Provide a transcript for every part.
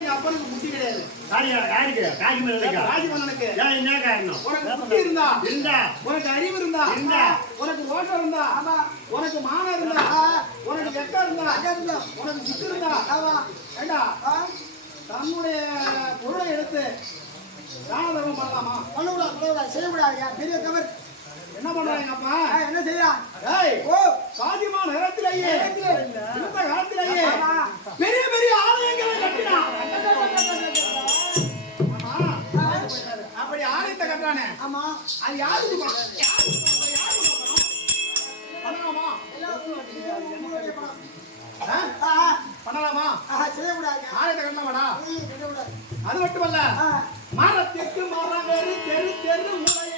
அப்பனுக்கு புத்தி கிடையாது. என்ன காரணம்? உனக்கு புத்தி இருந்தா? இருந்தா? உனக்கு அறிவு இருந்தா? இருந்தா. உனக்கு ரோஷம் இருந்தா? உனக்கு மானம் இருந்தா? உனக்கு வெக்கம் இருந்தா? உனக்கு சித்து இருந்தா? ஏண்டா? தன்னுடைய பொருளை எடுத்து தான தர்மம் பண்ணலாமா? பண்ணக்கூடாது பண்ணக்கூடாது. செய்யக்கூடாதுயா பெரிய தவறு. என்ன பண்றாங்க அப்பா? ஆ, என்ன ஏய் ஓ. காசிமா நேரத்திலேயே இந்த காலத்திலேயே. பெரிய பெரிய ஆலயங்களை கட்டினான். அப்படி ஆலயத்தை கட்டுறானே. ஆமா. அது யாருக்கு? பண்ணலாமா பண்ணலாமா? ஆ, செய்யக்கூடாதுயா ஆலயத்தை கட்டலாமாடா? செய்யக்கூடாது. அது மட்டுமல்ல மரத்திற்கு மரம் தெரு தெரு முறையா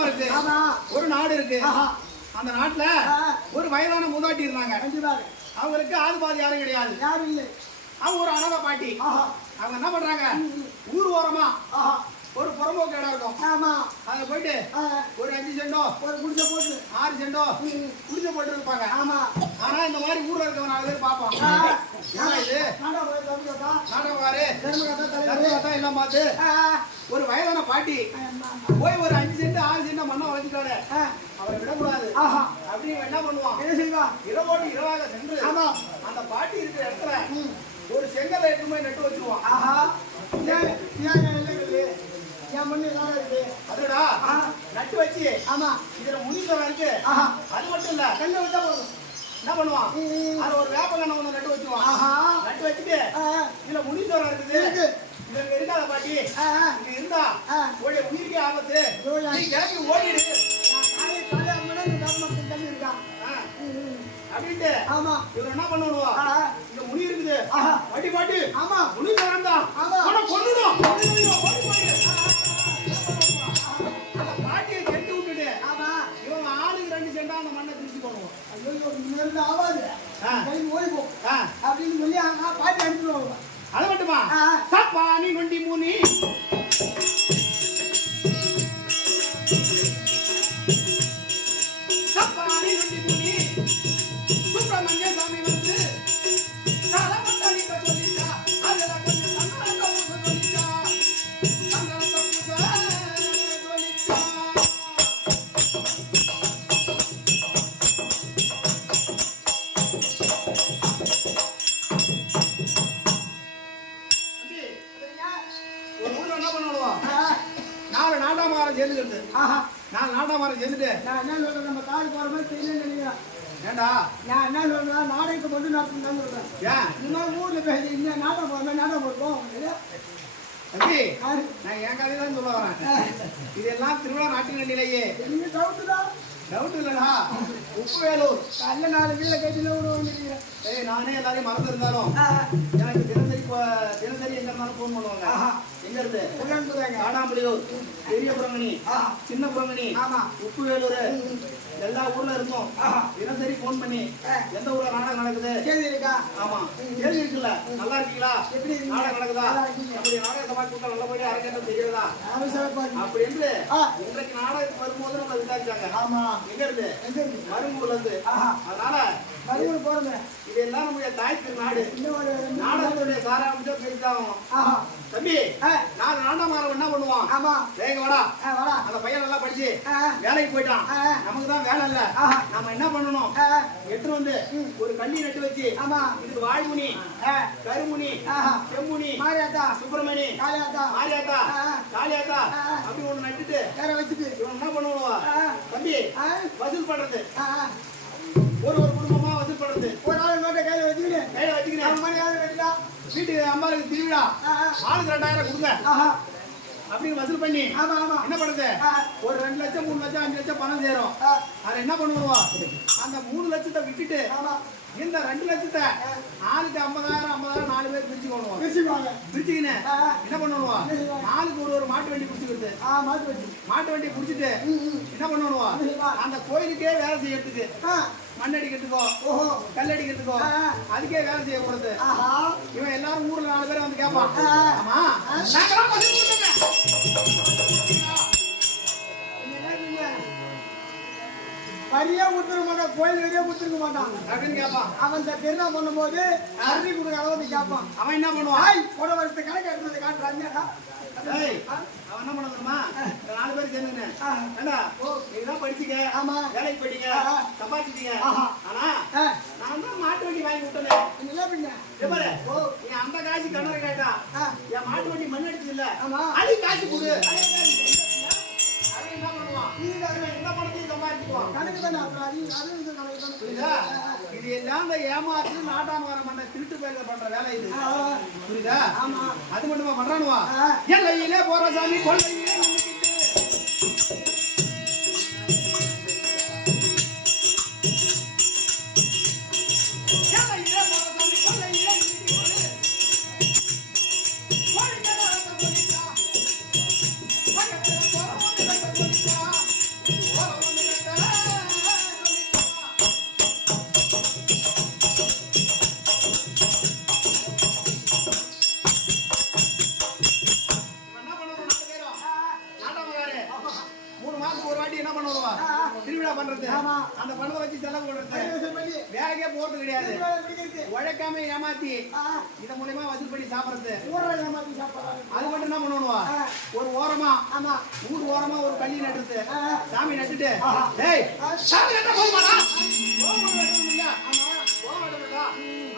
கிராமம் இருக்கு. ஒரு நாடு இருக்கு. அந்த நாட்டுல ஒரு வயதான மூதாட்டி இருந்தாங்க. அவங்களுக்கு ஆள் பாதி யாரும் கிடையாது. யாரும் இல்லை. அவங்க ஒரு அனாதை பாட்டி. அவங்க என்ன பண்றாங்க? ஊர் ஓரமா ஒரு புறம்போக்கு இடம் இருக்கும். ஆமா. அங்க போயிட்டு ஒரு அஞ்சு செண்டோ ஒரு குடிசை போட்டு. ஆறு செண்டோ ம், குடிச்சு போட்டு இருப்பாங்க ஆமா. ஆனா இந்த மாதிரி ஊர்ல இருக்கவங்க நாலு பேர் என்ன இது நாடா போய் தம்பி கேட்டா, நாடகவாரு தர்ம கேட்டா தலைவர். தர்மகத்தா எல்லாம் பார்த்து ஒரு வயதான பாட்டி. போய் ஒரு அஞ்சு செண்டு ஆறு செண்டு மண்ணை வளர்த்துட்டாரு அவரை விடக்கூடாது. ஆஹா. அப்படி என்ன பண்ணுவான்? என்ன செய்வா? இரவோடு இரவாக சென்று ஆமா. அந்த பாட்டி இருக்கிற இடத்துல. ஒரு செங்கலை எட்டு போய் நட்டு வச்சிருவான். ஆஹா ஏன் ஏன் ஏன் இல்லை இருக்குது என் மண்ணு எல்லாம் இருக்குது அதுடா நட்டு வச்சு. ஆமா. இதுல முனீஸ்வரன் இருக்கு அது மட்டும் இல்ல கண்ணை விட்டா போதும். என்ன பண்ணுவான். அது ஒரு வேப்பங்கண்ணை ஒண்ணு நட்டு வச்சிருவான். ஆஹா. நட்டு வச்சுட்டு இதுல முனீஸ்வரன் இருக்குது. இருக்கு. இது இங்க இருக்காத பாட்டி. இங்க இருந்தா. உடைய உயிருக்கே ஆபத்து. நீ கிளம்பி ஓடிடு. இந்த. அப்படின்ட்டு ஆமா. இவர் என்ன பண்ணுவா ஆ, ஆ. இங்க முனி இருக்குது. பாட்டி பாட்டி. ஆமா. முனீஸ்வரன் தான் ஆமா. ஆனா ஆகாது ஆ. கை ஓடி போ ஆ, அப்படின்னு சொல்லி ஏண்டா? நான் என்ன சொல்றேன் நாடகத்தை மட்டும் நடத்துன்னு சொல்றேன். ஏன்? மாதிரி ஊர்ல பேசி இந்த நாடகம் போற நாடகம் போடுவோம் தம்பி நான் என் கதை தான் சொல்ல வரேன். இதெல்லாம் திருவிழா நாட்டின் நிலையே டவுட்டு தான் டவுட் இல்லடா. உப்புவேலூர். காலைல நாலு வீட்டில் கட்டில விடுவோம் ஏய் நானே எல்லாரையும் மறந்து இருந்தாலும் எனக்கு தினசரி தினசரி எங்க இருந்தாலும் ஃபோன் பண்ணுவாங்க. எங்க இருந்து காடாம்புலியூர். பெரிய புறங்கனி. ஆஹா. சின்ன புறங்கனி. ஆமா. உப்புவேலூர். எல்லா ஊர்ல இருந்தோம். தினசரி ஃபோன் பண்ணி. எந்த ஊர்ல நாடகம் நடக்குது? சரி இருக்கா ஆமா. கேள்வி இருக்குல்ல நல்லா இருக்கீங்களா? எப்படி? நாடகம் நடக்குதா. அப்படி நாடக சமாஜ் கூட்டம் நல்லபடியா அரங்கேற்றம் சிறப்பாக அப்படி என்று. இன்றைக்கு நாடகத்துக்கு வரும்போது நம்மளை விசாரிச்சாங்க. ஆமா. எங்க இருந்து எங்க இருக்கு? மருங்கூர்ல இருந்து. அதனால மறுபடியும் போறோமே. இதெல்லாம் நம்முடைய தாய் திருநாடு. நாடகத்துடைய சாராம்சம் பேசிதாகும் தம்பி ஆ, நாலு நாடகமாரம் என்ன பண்ணுவான்? ஆமா. வேக வாடா. வாடா. அந்த பையன் நல்லா படிச்சு வேலைக்கு போயிட்டான். நமக்கு தான் வேலை இல்ல. நம்ம என்ன பண்ணணும்? எட்டு வந்து ஒரு கள்ளி நட்டு வச்சு ஆமா. இதுக்கு வாய்முனி ஆ, கருமுனி. செம்முனி மாரியாத்தா. சுப்பிரமணி காளியாத்தா. மாரியாத்தா. காளியாத்தா. அப்படி ஒண்ணு நட்டுட்டு வேற வச்சுட்டு. இவன் என்ன பண்ணுவா ஆ, தம்பி வசூல் பண்றது. ஒரு ஒரு குடும்பமா வசூல் பண்றது. ஒரு ஆள் நோட்டை கையில வச்சுக்கிட்டு கையில வச்சுக்கிறேன் மணி ஆள் வீட்டுக்கு அம்பாளுக்கு திருவிழா. ஆளுக்கு ரெண்டாயிரம் கொடுங்க. அப்படின்னு வசூல் பண்ணி ஆமா ஆமா. என்ன பண்ணுது? ஆ. ஒரு ரெண்டு லட்சம் மூணு லட்சம் அஞ்சு லட்சம் பணம் சேரும். அதை என்ன பண்ணுவோம்? அந்த மூணு லட்சத்தை விட்டுட்டு இந்த ரெண்டு லட்சத்தை ஆளுக்கு ஐம்பதாயிரம் ஐம்பதாயிரம் நாலு பேர் பிரிச்சுக்கணும் பேசிக்குவாங்க பிரிச்சுக்கின்னு ஆ. என்ன பண்ணுவோம்? நாளுக்கு ஒரு ஒரு மாட்டு வண்டி பிடிச்சிக்கிறது மாட்டு வச்சு மாட்டு வண்டி பிடிச்சிட்டு என்ன பண்ணுவோம்? அந்த கோயிலுக்கே வேலை செய்யறதுக்கு மண் அடிக்கிறதுக்கோ ஓஹோ கல் அடிக்கிறதுக்கோ. அதுக்கே வேலை செய்யக்கூடாது ஆஹா. இவன் எல்லாரும் ஊர்ல நாலு பேர் வந்து கேட்பான். ஆமா வரியே கொடுத்துருக்க மாட்டான் கோயில் வரியே கொடுத்துருக்க மாட்டான். அப்படின்னு கேட்பான் அவன் இந்த திருநா பண்ணும்போது அருவி கொடுக்க அளவுக்கு கேட்பான் அவன் என்ன பண்ணுவான்? போட வருஷத்து கணக்கு எடுத்து காட்டுறாங்க என்ன பண்ண இந்த நாலு பேர் சேர்ந்துன்னு ஆ. ஏண்டா? நீங்க தான் படிச்சீங்க ஆமா. வேலைக்கு போயிட்டீங்க. சம்பாதிச்சிட்டீங்க. ஆனா நான் தான் மாட்டு வண்டி வாங்கி விட்டேனே என்ன பாரு. நீ அந்த காசு கண்ணரை கேட்டா என் மாட்டு வண்டி மண் அடிச்சு இல்ல. அது காசு கொடு. என்ன பண்ணுவான்? இந்த பணத்தையும் சம்பாதிச்சுக்குவான். கணக்கு தானே அப்புறம் அது அது கணக்கு தானே புரியுதா? இது எல்லாம் இந்த ஏமாத்து நாட்டாம பண்ண திருட்டு பயில பண்ற வேலை இது. புரியுதா? ஆமா. அது மட்டுமா பண்றானுவா. எல்லையிலே போற சாமி கொள்ளையிலே கள்ளி நட்டுறது. சாமி நட்டுட்டு. டேய். சாமி நட்ட வெட்டணும்டா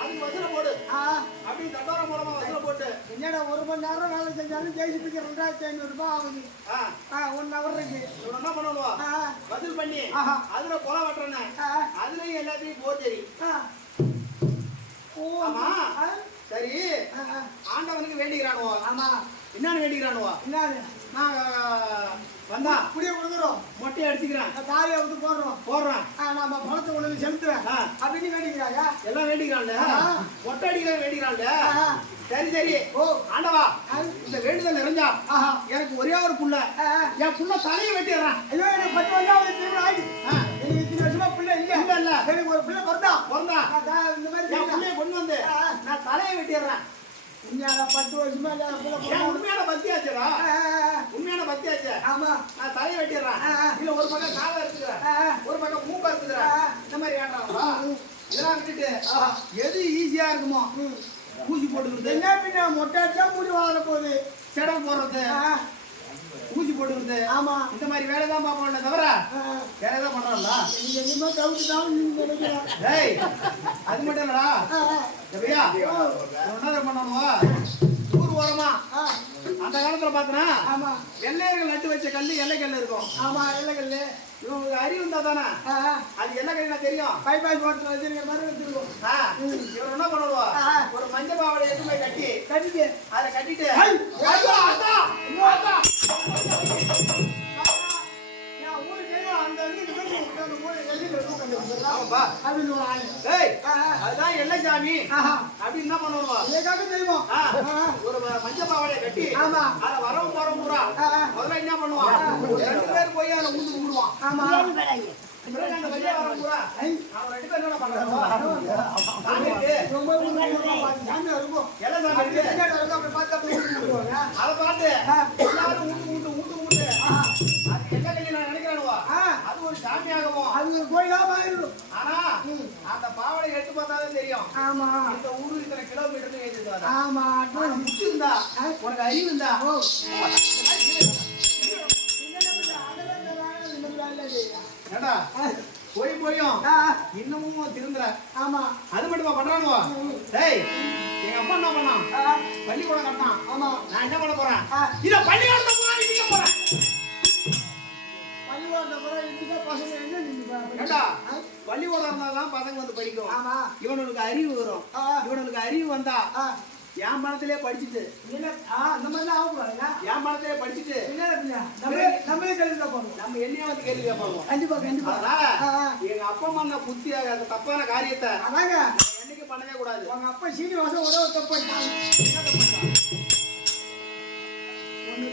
அதுக்கு வசூல போடு ஆ, அப்படி தட்டோர மூலமா வசூல போட்டு என்னடா ஒரு மணி நேரம் வேலை செஞ்சாலும் ஜெயிச்சுட்டு ரெண்டாயிரத்தி ஐநூறு ரூபாய் ஆகுது. ஒன் ஹவருக்கு இவன் என்ன பண்ணுவா? ஆ, வசூல் பண்ணி. அதுல கொலை வெட்டுறேன்னு. அதுலயும் எல்லாத்தையும் போச்சேரி ஆமா. சரி. ஆண்டவனுக்கு வேண்டிக்கிறானுவோ? ஆமா. என்னன்னு வேண்டிக்கிறானுவோ? என்னது? நான் வந்தா புடிய கொடுக்குறோம் மொட்டையை அடிச்சுக்கிறேன். தாலியை வந்து போடுறோம். போடுறேன். ஆ, நாம பணத்தை உனக்கு செலுத்துறேன். அப்படின்னு வேண்டிக்கிறாங்க எல்லாம் வேண்டிக்கிறான்ல. மொட்டை அடிக்கிறேன் வேண்டிக்கிறான்ல. சரி சரி. ஓ. ஆண்டவா இந்த வேண்டுதல் நிறைஞ்சா எனக்கு ஒரே ஒரு புள்ள. என் புள்ள தலையை வெட்டிடுறான். ஐயோ எனக்கு பத்து வருஷம் திரும்ப ஆயிடுச்சு ஆ, எனக்கு இத்தனை வருஷமா பிள்ளை இல்ல. இல்ல, இல்ல. எனக்கு ஒரு பிள்ளை பிறந்தா. பிறந்தா. இந்த மாதிரி என். புள்ளைய கொண்டு வந்து. நான் தலையை வெட்டிடுறேன். உண்மையான பத்து வருஷமா. உண்மையான ஆ. உண்மையான பக்தியாச்சு ஆமா. நான் தலையை வெட்டிடுறேன். இல்ல ஒரு பக்கம் காலை எடுத்துக்கிறேன். ஒரு பக்கம் மூக்க எடுத்துக்கிறேன். இந்த மாதிரி ம். இதெல்லாம் விட்டுட்டு. எது ஈஸியா இருக்குமோ. ஊசி போட்டுக்கிறது. என்ன பின்ன மொட்டை அடிச்சா முடி போகுது. செடம் போடுறது. ஊசி போட்டுக்கிறது. ஆமா. இந்த மாதிரி வேலை தான் பார்ப்போம்ல தவிர வேற ஏதாவது பண்றோம்ல. நீங்க நினைக்கிறேன் டேய் அது மட்டும் இல்லடா. எப்படியா என்ன பண்ணணுவா ஊர் ஓரமா? அந்த காலத்துல பார்த்தனா ஆமா. வெள்ளையர்கள் நட்டு வச்ச கல்லு எல்லை கல்லு இருக்கும். ஆமா இல்லைங்கல்ல இவங்களுக்கு அறிவு இருந்தா தானே. அது எல்லை கல்லுனா தெரியும். பைபாஸ் ரோட்ல வச்சிருக்க மாதிரி வச்சிருக்கோம். இவர் என்ன பண்ணுவா. ஒரு மஞ்சள் பாவடை எடுத்து போய் கட்டி கட்டிட்டு. அதை கட்டிட்டு அதுதான் எல்லை சாமி ஆஹா. அப்படின்னு என்ன பண்ணுவா இதுக்காக செய்வோம். ஆ, ஆ, ஆ. ஒரு ம- மஞ்சள் பாவடை கட்டி ஆமா. அத வரவும் போறவும் பூரா. முதல்ல என்ன பண்ணுவான் ரெண்டு பேர் போய் அதுல ஊந்து கும்பிடுவான் ஆமா. பிறகு அந்த வெளியே எடுத்து பார்த்தாதான் தெரியும். ஆமா. இந்த ஊரு இத்தனை கிலோமீட்டர் ஏற்றுவாரு ஆமா புத்தி இருந்தா உனக்கு அறிவு இருந்தா. போய் போயும். இன்னமும் திருந்துற. ஆமா. அது மட்டுமா பண்றானுவோ? டேய் எங்க அப்பா என்ன பண்ணான் பள்ளிக்கூடம் கட்டினான். ஆமா. நான் என்ன பண்ண போறேன். இத பள்ளிக்கூடத்தை போறேன் இருந்தாதான் பசங்க வந்து படிக்கும் ஆமா. இவனுக்கு அறிவு வரும். இவனுக்கு அறிவு வந்தா என் பணத்திலே படிச்சுட்டு. அந்த மாதிரிலாம் ஆகக்கூடாதுங்க. என் பணத்திலே படிச்சுட்டு என்ன? நம்மளே கேள்விதா போகணும். நம்ம என்னைய வந்து கேள்வி கேட்பாங்க. கண்டிப்பா கண்டிப்பா. எங்க அப்பா பண்ண புத்தி அந்த தப்பான காரியத்தை அதாங்க. என்னைக்கு பண்ணவே கூடாது. உங்க அப்பா சீனிவாசன் ஒரே ஒரு தப்பு. என்ன தப்பு பண்ணிட்டான்? ஒண்ணு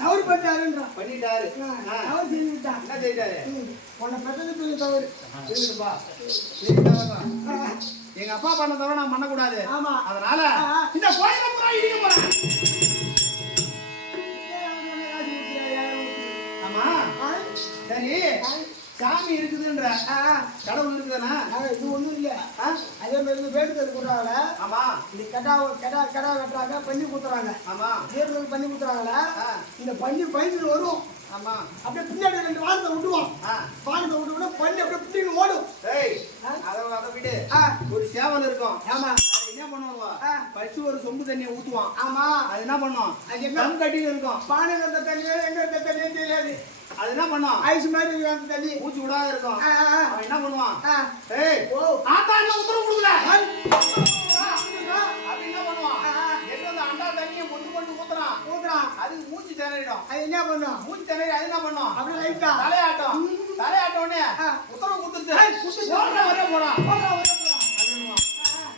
தவறு பண்ணிட்டாருன்றான் பண்ணிட்டாரு. தவறு செஞ்சு விட்டான் என்ன செய்தாரு. உன்னை பெற்றது பெரிய தவறு இருக்குப்பா. நீங்க தவறுதான். எங்க அப்பா பண்ண தவிர நான் பண்ணக்கூடாது ஆமா அதனால. இந்த கோயில பூரா இடிக்க போறேன்? ஆமா? சரி? சாமி இருக்குதுன்ற. கடவுள் இருக்குதானா ஆ, இது ஒண்ணும் இல்ல? அதே மாதிரி இந்த வேண்டுதல் கொடுறாங்கள ஆமா. இந்த கடா கடா கடா வெட்டுறாங்க பண்ணி குத்துறாங்க. ஆமா. தேர்தல் பண்ணி குத்துறாங்கள? ஆ. இந்த பண்ணி பயந்துட்டு வரும். அப்படியே பின்னாடி ரெண்டு வாரத்தை விட்டுவோம். வாரத்தை விட்டு பண்ணி அப்படியே பின்னாடி ஓடும்? அத அத விடு. ஒரு சேவல் இருக்கும். ஆமா. அது என்ன ஆ. ஃபர்ஸ்ட் ஒரு சொம்பு தண்ணியை ஊத்துவான். ஆமா. அது என்ன பண்ணும்? கம் கட்டிட்டு இருக்கும். பானை இருந்த தண்ணியோ எங்க இருந்த தெரியாது. அது என்ன பண்ணும்? ஐஸ் மாதிரி இருக்கு அந்த தண்ணி. மூச்சு விடாத இருக்கும். என்ன பண்ணுவான். ஏய் ஓ. ஆத்தா என்ன உத்தரவு கொடுக்கல? அது மூச்சு திணறிடும். அது என்ன பண்ணும்? மூச்சு திணறி அது என்ன பண்ணும்? அப்படியே லைட்டா. தலையாட்டம். தலையாட்ட உடனே. உத்தரவு கொடுத்துருச்சு. போடுறா, போடுறா, போடுறா. அப்படின்னுவான்.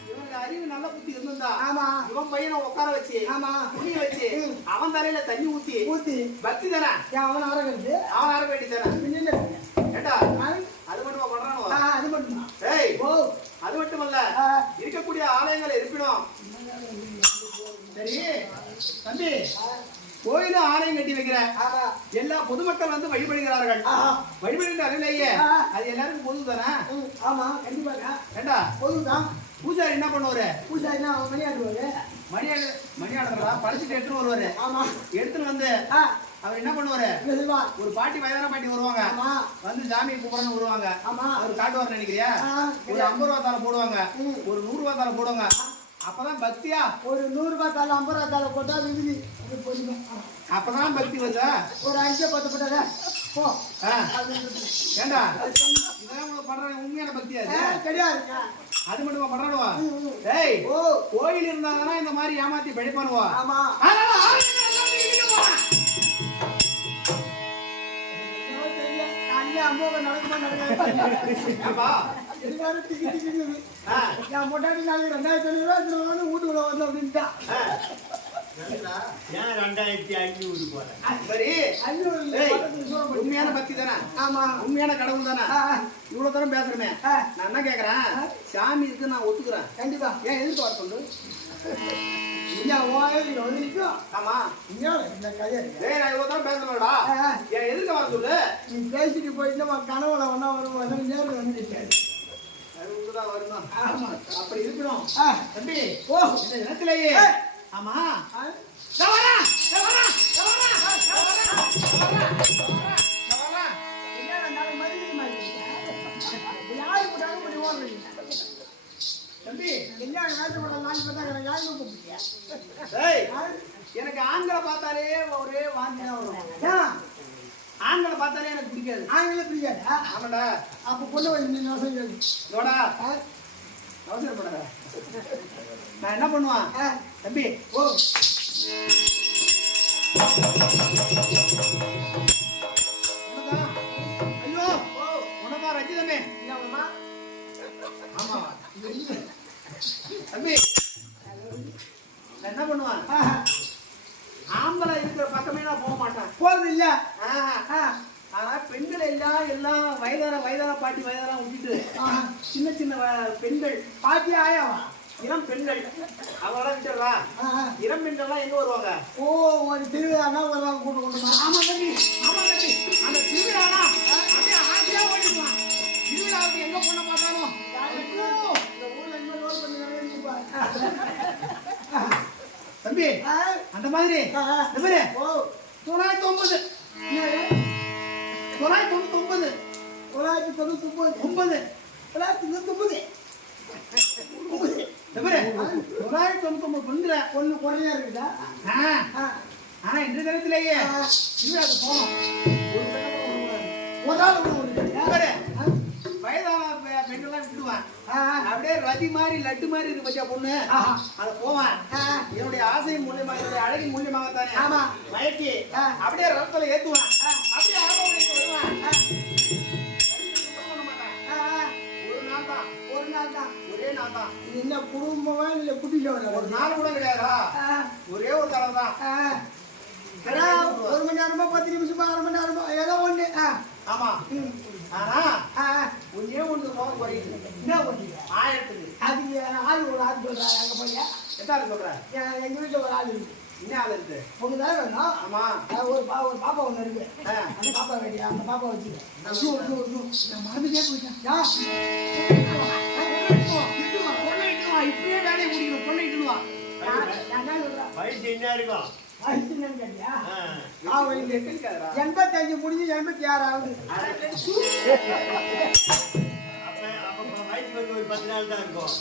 இவனுக்கு அறிவு நல்ல புத்தி இருந்திருந்தா ஆமா. இவன் பையனை உட்கார வச்சு ஆமா. துணி வச்சு. அவன் தலையில தண்ணி ஊத்தி ஊத்தி. பக்தி தானே? அவன் அரகிறது அவன் அற வேண்டி தானே? ஆ, அது மட்டுமா பண்றானோ அது மட்டும்தான் ஏய் ஓ. அது மட்டுமல்ல. இருக்கக்கூடிய ஆலயங்கள் இருப்பிடும். சரி. தம்பி. கோயில ஆலயம் கட்டி வைக்கிற எல்லா பொதுமக்கள் வந்து வழிபடுகிறார்கள். அருளையே ஆ. அது எல்லாருக்கும் பொது தானே ஆமா கண்டிப்பாக ஏண்டா? பொதுதான் பூஜாரி என்ன பண்ணுவாரு? பூஜா என்ன அவன் மணியாடுவாரு மணியாடு மணியாடுறா படிச்சுட்டு எடுத்துட்டு வருவாரு. ஆமா. எடுத்துட்டு வந்து அவர் என்ன பண்ணுவாரு? ஒரு பாட்டி வயதான பாட்டி வருவாங்க. ஆமா. வந்து சாமி கும்பிடணும் வருவாங்க. ஆமா. அவர் காட்டுவார் நினைக்கிறியா? ஒரு ஐம்பது ரூபா தாளை போடுவாங்க. ஒரு நூறு ரூபா தாளை போடுவாங்க. அப்பதான் பக்தியா ஒரு நூறு ரூபாய் தாள் ஐம்பது ரூபாய் தாள் போட்டா விருதி அது போதுமே. அப்பதான் பக்தி வச்சா ஒரு அஞ்சு பத்து போட்டாத போ ஏண்டா இதெல்லாம் உங்களுக்கு பண்ற உண்மையான பக்தியா ஆ, அது மட்டுமா பண்றானுவா. ஏய் ஓ கோயில் இருந்தாங்கன்னா இந்த மாதிரி ஏமாத்தி பிழைப்பானுவா ஆமா நடக்குமா நடக்காதா? எல்லாரும் திக்கி என் நாளைக்கு ரெண்டாயிரத்தி ஐநூறு ரூபா எடுத்துட்டு வந்து வீட்டுக்குள்ள வந்து அப்படின்ட்டா. ஏன் ரெண்டாயிரத்தி ஐநூறு போறேன். உண்மையான பக்தி தானே? ஆமா. உண்மையான கடவுள் தானே? இவ்வளவு தூரம் பேசுறமே நான் என்ன கேக்குறேன்? சாமி இருக்கு நான் ஒத்துக்கிறேன். கண்டிப்பா. ஏன் எதிர்த்து வர சொல்லு. ஆமா. இந்த கதையா இவ்வளவு தூரம் ஆ, ஏன் எதிர்த்து வர சொல்லு? நீ பேசிட்டு போயிட்டு கனவுல ஒன்னா வரும் நேரில் வந்து அப்படி இருக்கணும். தம்பி ஓ. இந்த இடத்திலேயே. ஆமா. தம்பி என்ன வேலை போட நாலு பேர் தான் யாரு கூப்பிட்டியா எனக்கு ஆண்களை பார்த்தாலே ஒரே வாந்தி தான் வரும். ஆண்களை பார்த்தாலே எனக்கு பிடிக்காது. ஆங்கிலம் பிரியாதா ஆமாடா. அப்ப பொண்ணு நீ யோசனை ஆ, அவசரப்படாத நான் என்ன பண்ணுவான்? தம்பி ஓ ஐயோ உனக்கா என்னம்மா ஆமா. தம்பி என்ன பண்ணுவான்? ஆம்பளை இருக்கிற பக்கமே நான் போக மாட்டேன். போறது இல்ல. ஆனா பெண்கள் எல்லாம் எல்லாம் வயதான வயதான பாட்டி வயதான விட்டுட்டு சின்ன சின்ன பெண்கள். பாட்டி ஆயாவா? இளம் பெண்கள். அவங்களாம் விட்டுறா. இளம் பெண்கள்லாம் எங்க வருவாங்க? ஓ ஒரு திருவிழானா நாள் கூட்டு கொண்டு. ஆமா தம்பி ஆமா தம்பி. அந்த திருவிழானா? அப்படியே ஆசையா ஓடிடுவான் திருவிழாவுக்கு எங்க பொண்ணை பார்த்தாலும் ஐயோ. இந்த ஊர்ல மாதிரி ரோல் பண்ணி. தம்பி அந்த மாதிரி. தொள்ளாயிரத்தி ஒன்பது? தொள்ளாயிரத்தி தொண்ணூத்தி ஒன்பது. தொள்ளாயிரத்தி தொண்ணூத்தி ஒன்பது. ஒன்பது தொள்ளாயிரத்தி தொண்ணூத்தி ஒன்பது. தொள்ளாயிரத்தி தொண்ணூத்தி ஒன்பது பெண்கிற ஒண்ணு குறையா இருக்குதா? ஆனா இந்த தினத்திலேயே போகணும். ஒரு. ஒரு ஆள் ஒண்ணு ஒண்ணு பாரு, ஆ, வயதான பெ- பெண்கள்லாம் விட்டுடுவான் ஆ, ஆ. அப்படியே ரதி மாதிரி லட்டு மாதிரி இருக்கு பத்தியா பொண்ணு? ஆஹா. அத போவான். என்னுடைய ஆசையின் மூலியமா என்னுடைய அழகின் மூலியமாக தானே ஆமா. மயக்கி. அப்படியே ரத்தத்துல ஏத்துவான். அப்படியே ஆரோக்கியத்துக்கு வருவான். ஆ, கடிச்சு சுத்தம் பண்ண மாட்டான். ஆ, ஆ. ஒரு நாள் தான். ஒரு நாள் தான். ஒரே நான் தான். என்ன குடும்பமா இல்லை குட்டிச்சோட ஒரு நாள் கூட கிடையாதா? ஒரே ஒரு தடவை தான். ஒரு மணி நேரமா பத்து நிமிஷமா அரை மணி நேரமா ஏதோ ஒண்ணு. ஆமா. ஆனா ஒன்னே ஒன்று நோக்கம் குறையுது. என்ன பண்ணீங்க ஆயிரத்துக்கு. அது ஆள் ஒரு ஆள் சொல்றாங்க அங்க போய் எத்தாரு சொல்ற? எ- எங்க வீட்டுல ஒரு ஆள் இருக்கு. என்ன ஆள் இருக்கு? ஒண்ணு தான் வேணும். ஆமா. ஆ, ஒரு பா ஒரு பாப்பா ஒண்ணு இருக்கு. ஆ. அந்த பாப்பா வேண்டிய அந்த பாப்பா? வச்சு நான் மறந்துட்டே போயிட்டேன் யா. ஆ, எடுத்துட்டு வா, எடுத்துட்டு வா. பொண்ணை இட்டுன்னு வா இப்பயே வேலையை முடிக்கணும். பொண்ணை இட்டுன்னு வா நான் நான் என்ன சொல்றேன். வயசு என்ன இருக்கும். எண்பத்தஞ்சு முடிஞ்சு எண்பத்தி வந்து ஒரு பத்து நாள் தான் இருக்கும்.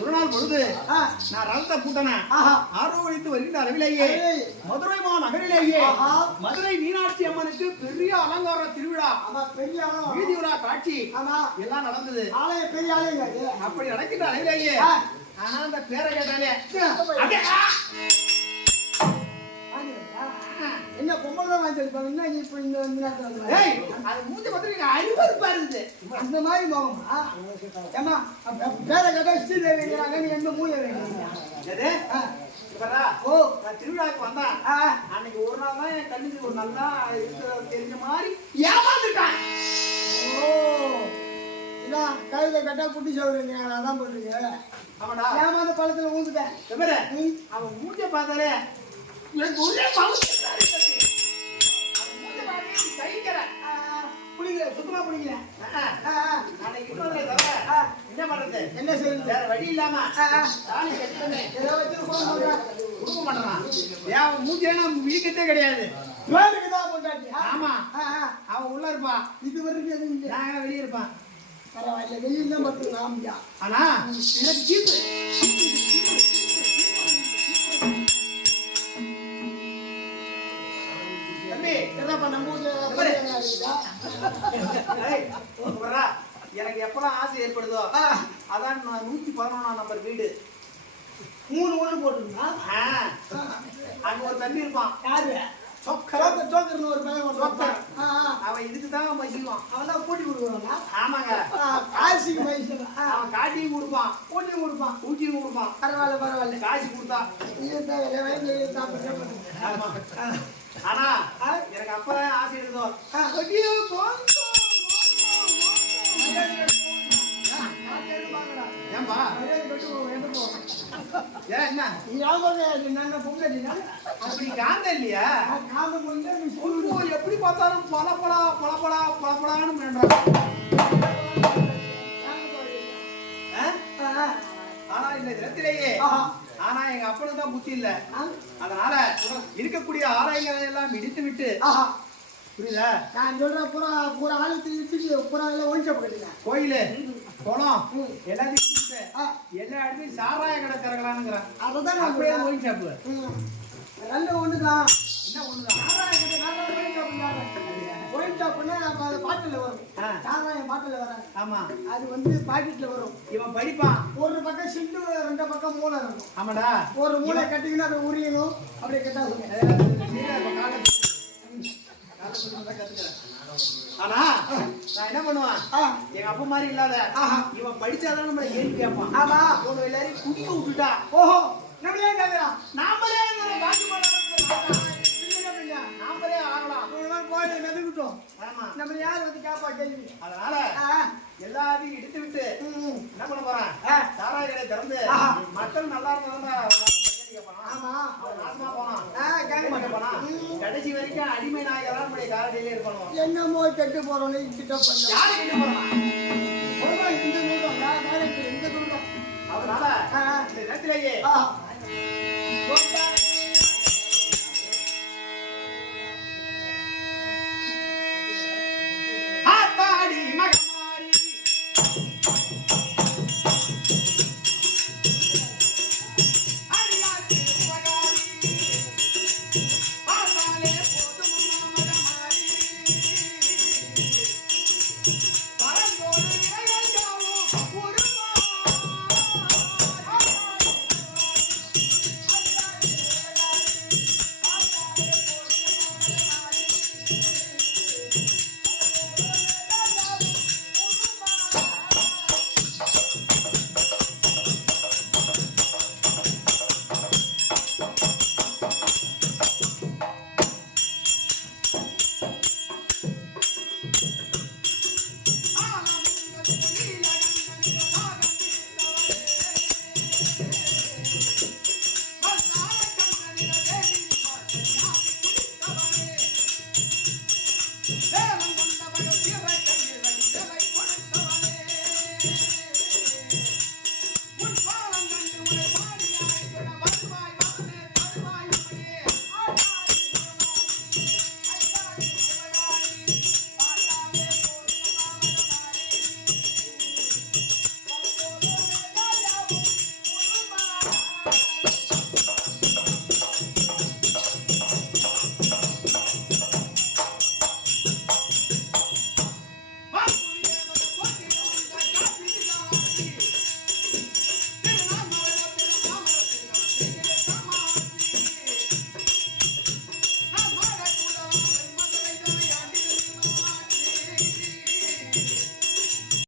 ஒரு நாள் பொழுது நான் ரதத்தை பூட்டினேன். ஆஹா. ஆரோகணித்து வருகின்ற அளவிலேயே. மதுரை மா நகரிலேயே. மதுரை மீனாட்சி அம்மனுக்கு பெரிய அலங்கார திருவிழா பெரிய வீதி உலா காட்சி எல்லாம் நடந்தது. ஆலய பெரிய அது அப்படி நடக்கின்ற அளவிலேயே. ஆனா அந்த பேரை கேட்டாலே என்ன நீ இப்ப இந்த வந்து அது மூஞ்சி பார்த்து அருவருப்பா இருக்குது அந்த மாதிரி போகமா ஏமா பேரை கேட்டா ஸ்ரீதேவிங்கிறாங்க நீ எது? இங்க பாரா, ஓ. நான் திருவிழாவுக்கு வந்தேன். அன்னைக்கு ஒரு நாள் தான் என் கண்ணுக்கு ஒரு நல்லா தெரிஞ்ச மாதிரி ஏமாந்துட்டான். ஓ. இதான் கையில கட்டா குட்டி சொல்றீங்க அதான் பண்றீங்க ஆமாடா. ஏமாந்த பழத்துல ஊந்துட்டேன். அவன் மூஞ்ச பார்த்தாலே எனக்கு ஒரே பிடிக்கல சுத்தமா ஆ, அன்னைக்கு. என்ன பண்றது? என்ன செய்யுது வேற வழி இல்லாம. தாலி கட்டணும் ஏதோ வச்சு கொடுக்க மாட்டான் ஏன் நான் வீக்கத்தே கிடையாது. வேலைக்கு தான் பொண்டாட்டியா ஆமா. அவன் உள்ள இருப்பான் இது வரைக்கும் எதுவும் இல்லை. நான் வெளியே இருப்பான்? பரவாயில்ல. வெளியில தான் காமியா ஆனா எனக்கு சீப்பு. என்னப்பா நம்ம ஊர்ல. எனக்கு எப்பெல்லாம் ஆசை ஏற்படுதோ அதான் நான் நூத்தி பதினொன்றாம் நம்பர் வீடு. மூணு ஒண்ணு போட்டுருந்தா? அங்க ஒரு தம்பி இருப்பான். யாரு. அவன் இதுக்கு தான் மசிக்குவான் அவன் தான் கூட்டி கொடுக்குறானா ஆமாங்க. வயசு அவன் காட்டியும் கொடுப்பான். கூட்டி கொடுப்பான். ஊட்டியும் கொடுப்பான். பரவாயில்ல பரவாயில்ல. காசு கொடுத்தா. ஆனா எனக்கு அப்பதான் ஆசை இருந்தோ ஐயோ, ஏன்பா? ஏன் என்ன? அப்படி காந்த இல்லையா? உருவம் எப்படி பார்த்தாலும் பல பல பல பண்றாங்க ஆனா இந்த தினத்திலேயே ஆனா எங்க அப்பனுக்கு தான் புத்தி இல்ல. அதனால இருக்கக்கூடிய ஆலயங்களை எல்லாம் இடித்து விட்டு. புரியுதா? நான் சொல்றேன் பூரா பூரா ஆளுக்கு இட்டுக்கு பூரா எல்லாம் ஒழிச்சப்பட்டுங்க கோயிலு குளம். எல்லாத்தையும் எல்லா இடத்துலயும் சாராய கடை திறக்கலாம்ங்கிறான் அதை தான் நான் அப்படியே ம். ரெண்டும் ஒண்ணுதான். என்ன ஒண்ணுதான்? சாராயம் கடை நல்லா ஒயின் ஷாப்புங்கிறாங்க. ஒயின் ஷாப்புன்னா அப்ப அது பாட்டில் வரும். சாராயம் பாட்டில் வராது. ஆமா. அது வந்து பாக்கெட்ல வரும். இவன் படிப்பான். ஒரு பக்கம் சிண்டு ரெண்டு பக்கம் மூளை இருக்கும். ஆமாடா. ஒரு மூளை கட்டிங்கன்னா அதை உரியணும் அப்படியே கட்டாதுங்க ஆனா நான் என்ன பண்ணுவான்? எங்க அப்பா மாதிரி இல்லாத. இவன் படிச்சாதான் நம்மள ஏறி கேட்பான். ஆமா. இவங்க எல்லாரையும் குடிக்க விட்டுட்டா ஓஹோ நம்ம கேட்கறான் நாமளே பாக்கி. கோயிலை ஆமா. நம்ம யார் வந்து கேப்பா கேள்வி? அதனால எல்லாத்தையும் எடுத்து விட்டு என்ன பண்ண போறேன்? கடை திறந்து. மக்கள் நல்லா இருந்தா. கடைசி வரைக்கும் அடிமை நாயகதான் நம்முடைய காலடியிலே இருக்கணும். என்னமோ கெட்டு போறான்? இந்த அவர் அதனால. இந்த நேரத்திலேயே